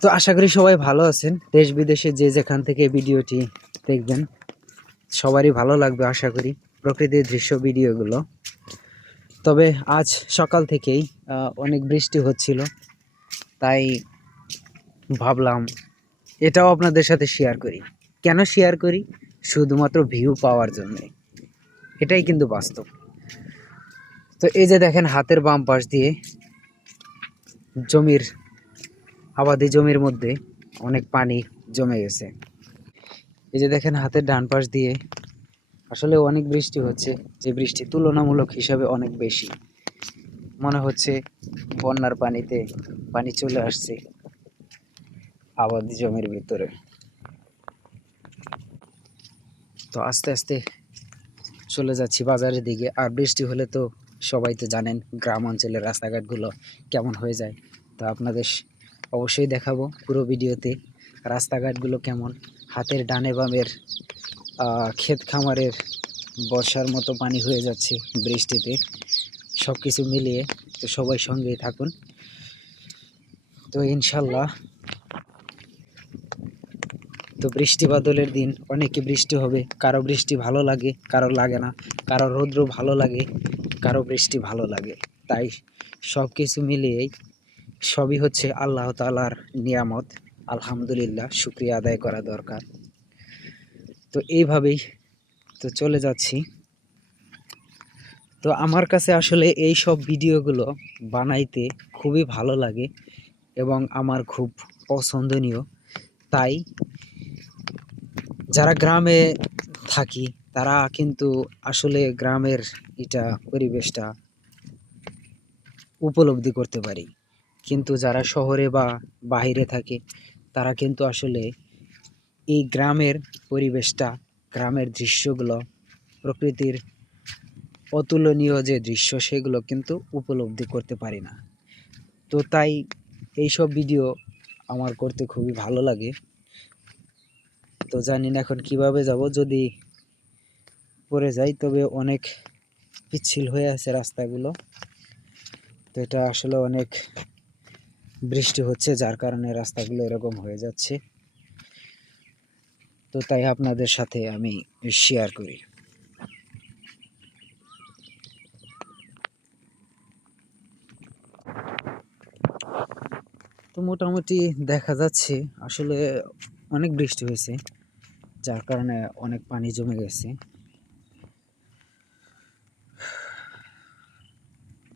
তো আশা করি সবাই ভালো আছেন। দেশ বিদেশে যে যেখান থেকে ভিডিওটি দেখবেন সবারই ভালো লাগবে আশা করি প্রকৃতির দৃশ্য ভিডিওগুলো। তবে আজ সকাল থেকেই অনেক বৃষ্টি হচ্ছিল, তাই ভাবলাম এটাও আপনাদের সাথে শেয়ার করি। কেন শেয়ার করি? শুধুমাত্র ভিউ পাওয়ার জন্যে। এটাই কিন্তু বাস্তব। তো এই যে দেখেন হাতের বাম পাশ দিয়ে জমির আবাদি জমির মধ্যে অনেক পানি জমে গেছে। এই যে দেখেন হাতের ডান পাশ দিয়ে আসলে অনেক বৃষ্টি হচ্ছে, যে বৃষ্টি তুলনামূলক হিসাবে অনেক বেশি। মনে হচ্ছে বন্যার পানিতে পানি চলে আসছে আবাদি জমির ভিতরে। তো আস্তে আস্তে চলে যাচ্ছি বাজারের দিকে। আর বৃষ্টি হলে তো সবাই তো জানেন গ্রাম অঞ্চলের রাস্তাঘাটগুলো কেমন হয়ে যায়। তো আপনাদের অবশ্যই দেখাবো পুরো ভিডিওতে রাস্তাঘাটগুলো কেমন। হাতের ডানে বামের ক্ষেত খামারের বর্ষার মতো পানি হয়ে যাচ্ছে বৃষ্টিতে। সব কিছু মিলিয়ে তো সবাই সঙ্গেই থাকুন। তো ইনশাল্লাহ, তো বৃষ্টি বাদলের দিন অনেকে বৃষ্টি হবে, কারো বৃষ্টি ভালো লাগে, কারো লাগে না, কারো রৌদ্র ভালো লাগে, কারো বৃষ্টি ভালো লাগে। তাই সব কিছু মিলিয়েই সবই হচ্ছে আল্লাহ তাআলার নিয়ামত। আলহামদুলিল্লাহ, শুকরিয়া আদায় করা দরকার। তো এইভাবেই তো চলে যাচ্ছি। তো আমার কাছে আসলে এই সব ভিডিওগুলো বানাইতে খুবই ভালো লাগে এবং আমার খুব পছন্দনীয়। তাই যারা গ্রামে থাকি তারা কিন্তু আসলে গ্রামের এটা পরিবেশটা উপলব্ধি করতে পারি, কিন্তু যারা শহরে বা বাইরে থাকে তারা কিন্তু আসলে এই গ্রামের পরিবেশটা, গ্রামের দৃশ্যগুলো, প্রকৃতির অতুলনীয় যে দৃশ্য সেগুলো কিন্তু উপলব্ধি করতে পারি না। তো তাই এইসব ভিডিও আমার করতে খুবই ভালো লাগে। তো জানি না এখন কিভাবে যাব, যদি পড়ে যাই তবে অনেক পিচ্ছিল হয়ে আছে রাস্তাগুলো। তো এটা আসলে অনেক বৃষ্টি হচ্ছে যার কারণে রাস্তাগুলো এরকম হয়ে যাচ্ছে। তো তাই আপনাদের সাথে আমি শেয়ার করি। তো মোটামুটি দেখা যাচ্ছে আসলে অনেক বৃষ্টি হয়েছে যার কারণে অনেক পানি জমে গেছে।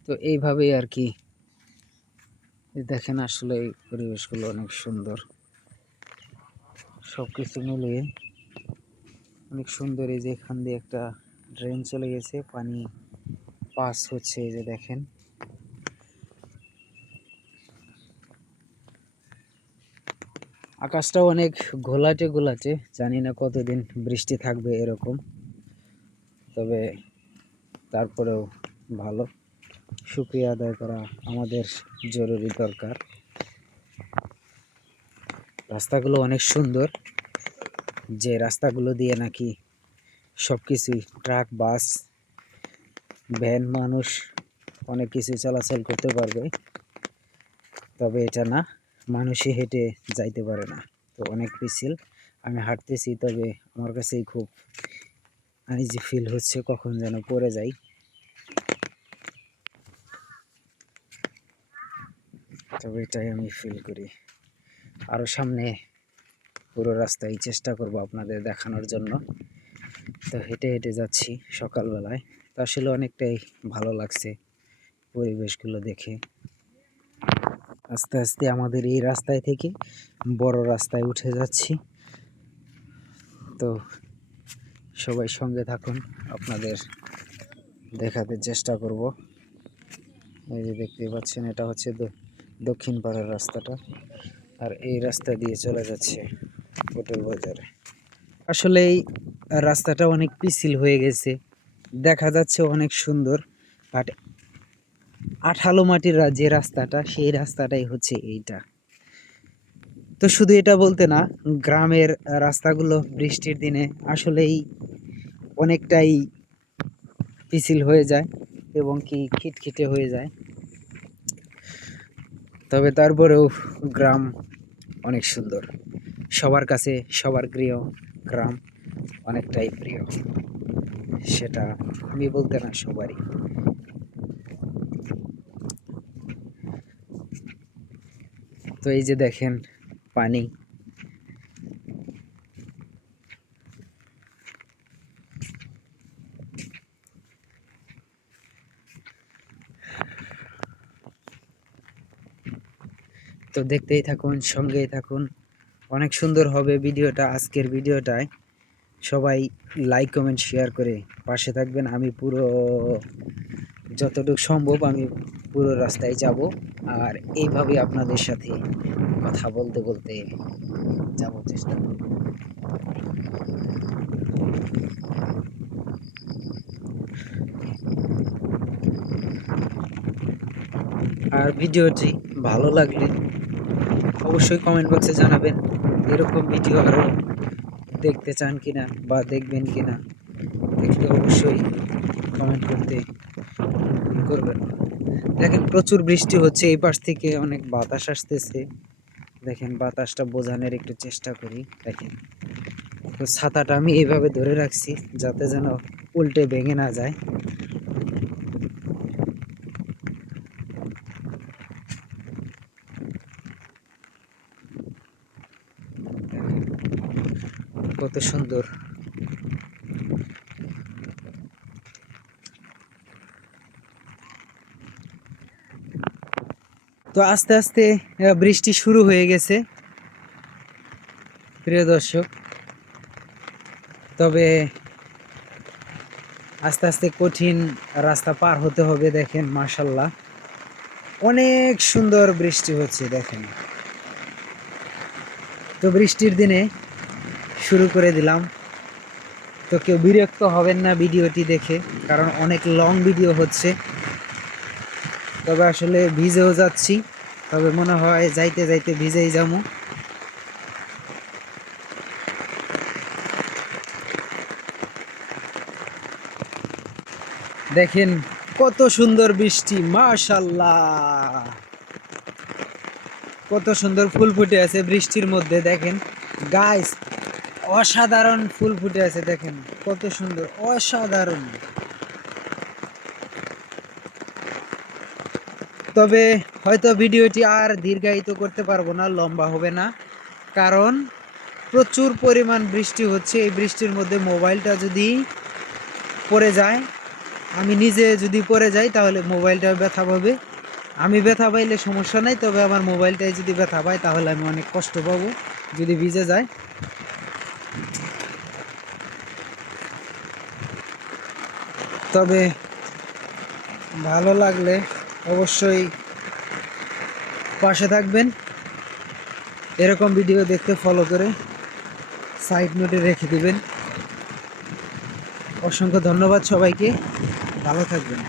তো এইভাবেই আর কি দেখেন আসলে এই পরিবেশগুলো অনেক সুন্দর, সব কিছু মিলিয়ে অনেক সুন্দর। এই যে এখান দিয়ে একটা ড্রেন চলে গেছে, পানি পাস হচ্ছে। এই যে দেখেন আকাশটাও অনেক ঘোলাটে ঘোলাটে, জানি না কতদিন বৃষ্টি থাকবে এরকম। তবে তারপরেও ভালো, শুকরিয়া আদায় করা আমাদের জরুরি দরকার। রাস্তাগুলো অনেক সুন্দর, যে রাস্তাগুলো দিয়ে নাকি সব কিছুই ট্রাক, বাস, ভ্যান, মানুষ অনেক কিছু চলাচল করতে পারবে। তবে এটা না, মানুষই হেঁটে যাইতে পারে না। তো অনেক পিছিল। আমি হাঁটতেছি, তবে আমার কাছেই খুব আনইজি ফিল হচ্ছে, কখন যেন পড়ে যাই। তবে এটাই আমি ফিল করি। আরও সামনে পুরো রাস্তায় চেষ্টা করব আপনাদের দেখানোর জন্য। তো হেঁটে হেঁটে যাচ্ছি সকালবেলায়। তো আসলে অনেকটাই ভালো লাগছে পরিবেশগুলো দেখে। আস্তে আস্তে আমাদের এই রাস্তায় থেকে বড় রাস্তায় উঠে যাচ্ছি। তো সবাই সঙ্গে থাকুন, আপনাদের দেখাতে চেষ্টা করব। এই যে দেখতে পাচ্ছেন, এটা হচ্ছে দক্ষিণ পাড়ার রাস্তাটা, আর এই রাস্তা দিয়ে চলে যাচ্ছে পটল বাজারে। আসলে এই রাস্তাটা অনেক পিছিল হয়ে গেছে, দেখা যাচ্ছে অনেক সুন্দর, বাট আঠালো মাটির যে রাস্তাটা, সেই রাস্তাটাই হচ্ছে এইটা। তো শুধু এটা বলতে না, গ্রামের রাস্তাগুলো বৃষ্টির দিনে আসলেই অনেকটাই পিছিল হয়ে যায় এবং কি খিটখিটে হয়ে যায়। তবে তারপরেও গ্রাম অনেক সুন্দর, সবার কাছে সবার প্রিয় গ্রাম, অনেকটাই প্রিয়, সেটা আমি বলতে না, সবারই। তো এই যে দেখেন পানি, তো দেখতেই থাকুন, সঙ্গেই থাকুন, অনেক সুন্দর হবে ভিডিওটা। আজকের ভিডিওটায় সবাই লাইক কমেন্ট শেয়ার করে পাশে থাকবেন। আমি পুরো যতটুকু সম্ভব আমি পুরো রাস্তায় যাব, আর এইভাবে আপনাদের সাথে কথা বলতে বলতে যাব, চেষ্টা করব। আর ভিডিওটি ভালো লাগলে অবশ্যই কমেন্ট বক্সে জানাবেন এরকম ভিডিও আরও দেখতে চান কিনা বা দেখবেন কিনা। দেখলে অবশ্যই কমেন্ট করবেন। দেখেন প্রচুর বৃষ্টি হচ্ছে, এই পাশ থেকে অনেক বাতাস আসতেছে। দেখেন বাতাসটা বোঝানোর একটু চেষ্টা করি। দেখেন তো ছাতাটা আমি এইভাবে ধরে রাখছি যাতে যেন উল্টে ভেঙে না যায়। কত সুন্দর। তো আস্তে আস্তে বৃষ্টি শুরু হয়ে গেছে প্রিয় দর্শক। তবে আস্তে আস্তে কঠিন রাস্তা পার হতে হবে। দেখেন মাশাল্লাহ অনেক সুন্দর বৃষ্টি হচ্ছে দেখেন। তো বৃষ্টির দিনে শুরু করে দিলাম। তো কেউ বিরক্ত হবেন না ভিডিওটি দেখে, কারণ অনেক লং ভিডিও হচ্ছে। তবে আসলে ভিজেও যাচ্ছি, তবে মনে হয় যাইতে যাইতে ভিজেই যাবো। দেখেন কত সুন্দর বৃষ্টি, মাশাল্লাহ কত সুন্দর ফুল ফুটে আছে বৃষ্টির মধ্যে। দেখেন গাইস, অসাধারণ ফুল ফুটে আছে, দেখেন কত সুন্দর, অসাধারণ। তবে হয়তো ভিডিওটি আর দীর্ঘায়িত করতে পারবো না, লম্বা হবে না, কারণ প্রচুর পরিমাণ বৃষ্টি হচ্ছে। এই বৃষ্টির মধ্যে মোবাইলটা যদি পড়ে যায়, আমি নিজে যদি পড়ে যাই তাহলে মোবাইলটা ব্যথা পাবে। আমি ব্যথা পাইলে সমস্যা নাই, তবে আমার মোবাইলটাই যদি ব্যথা পায় তাহলে আমি অনেক কষ্ট পাবো যদি ভিজে যায়। তবে ভালো লাগলে অবশ্যই পাশে থাকবেন, এরকম ভিডিও দেখতে ফলো করে সাইড নোটে রেখে দিবেন। অসংখ্য ধন্যবাদ সবাইকে, ভালো থাকবেন।